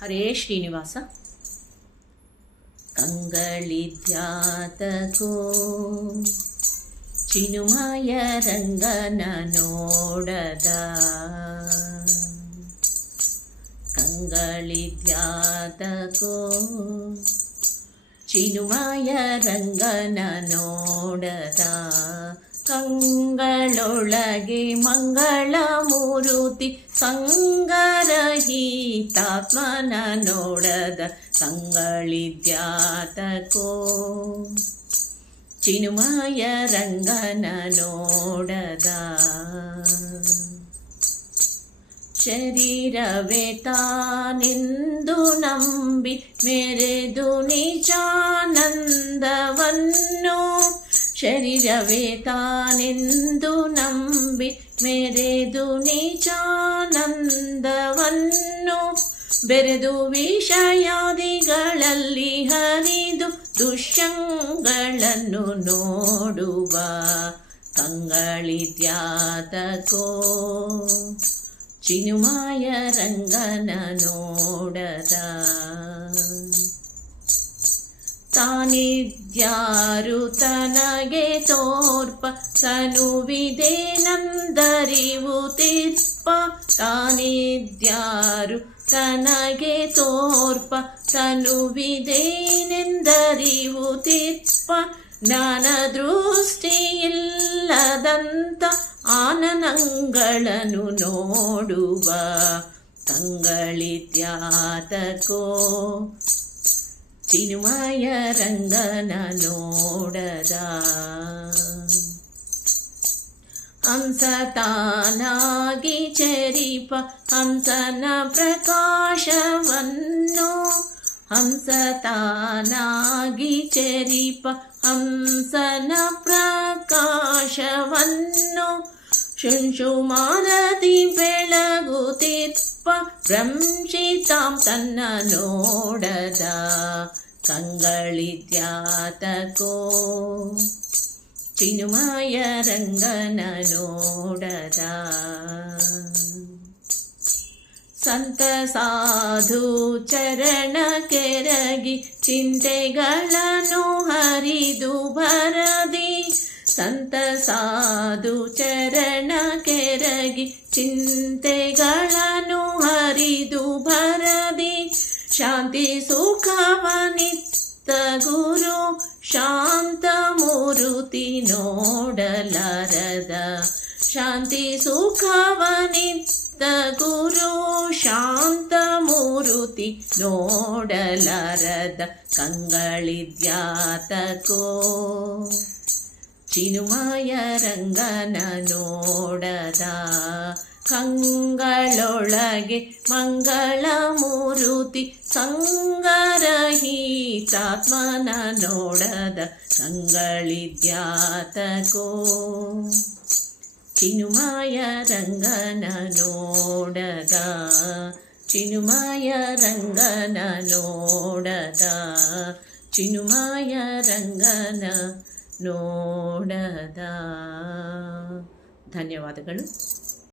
ಹರೇ ಶ್ರೀನಿವಾಸ. ಕಂಗಳಿದ್ಯಾತಕೋ ಚಿನುಮಯ ರಂಗನ ನೋಡದ, ಕಂಗಳಿದ್ಯಾತಕೋ ಚಿನುಮಯ ರಂಗನ ನೋಡದ, ಕಂಗಳೊಳಗೆ ಮಂಗಳ ಮೂರುತಿ ಸಂಗರಹಿತಾತ್ಮನ ನೋಡದ, ಕಂಗಳಿದ್ಯಾತಕೋ ಚಿನುಮಯ ರಂಗನ ನೋಡದ. ಶರೀರವೇ ತಾನೆಂದು ನಂಬಿ ಮೆರೆದು ನಿಜಾನಂದವನ್ನು, ಶರೀರವೇ ತಾನೆಂದು ನಂಬಿ ಮೆರೆದು ನಿಜಾನಂದವನ್ನು, ಬೆರೆದು ವಿಷಯಾದಿಗಳಲ್ಲಿ ಹರಿದು ದುಷ್ಯಂಗಳನ್ನು ನೋಡುವ, ಕಂಗಳಿದ್ಯಾತಕೋ ಚಿನುಮಯ ರಂಗನ ನೋಡದ. ತಾನಿದ್ಯಾರು ತನಗೆ ತೋರ್ಪ ತನುವಿದೇನೆಂದರಿವು ತಿರ್ಪ, ತಾನಿದ್ಯಾರು ತನಗೆ ತೋರ್ಪ ತನುವಿದೇನೆಂದರಿವು ತಿರ್ಪ, ಜ್ಞಾನ ದೃಷ್ಟಿಯಿಲ್ಲದಂತ ಆನನಗಳನ್ನು ನೋಡುವ, ಕಂಗಳಿದ್ಯಾತಕೋ ಚಿನುಮಯ ರಂಗನ ನೋಡದ. ಹಂಸ ತಾನಾಗಿ ಚರಿಪ ಹಂಸನ ಪ್ರಕಾಶವನ್ನು, ಹಂಸ ತಾನಾಗಿ ಚರಿಪ ಹಂಸನ ಪ್ರಕಾಶವನ್ನು, ಶುಂಶುಮಾನದಿ ಬೆಳಗುತ್ತಿಪ್ಪ ಭ್ರಂಶಿತಾಂ ತನ್ನ ನೋಡದ, ಕಂಗಳಿದ್ಯಾತಕೋ ಚಿನುಮಯ ರಂಗನ ನೋಡದ. ಸಂತ ಸಾಧು ಚರಣ ಕೆರಗಿ ಚಿಂತೆಗಳನ್ನು ಹರಿದು ಭರದಿ, ಸಂತ ಸಾಧು ಚರಣ ಕೆರಗಿ ಚಿಂತೆಗಳನ್ನು ಹರಿದು ಭರದಿ, ಶಾಂತಿ ಸುಖವನಿತ್ತ ಗುರು ಶಾಂತ ಮೂರುತಿ ನೋಡಲಾರದ, ಶಾಂತಿ ಸುಖವನಿತ್ತ ಗುರು ಶಾಂತ ಮೂರುತಿ ನೋಡಲಾರದ, ಕಂಗಳಿದ್ಯಾತಕೋ ಚಿನುಮಯ ರಂಗನ ನೋಡದ. ಕಂಗಳೊಳಗೆ ಮಂಗಳ ಮೂರುತಿ ಸಂಗರಹಿತಾತ್ಮನ ನೋಡದ, ಕಂಗಳಿದ್ಯಾತಕೋ ಚಿನುಮಯ ರಂಗನ ನೋಡದ, ಚಿನುಮಯ ರಂಗನ ನೋಡದ, ಚಿನುಮಯ ರಂಗನ ನೋಡದ. ಧನ್ಯವಾದಗಳು.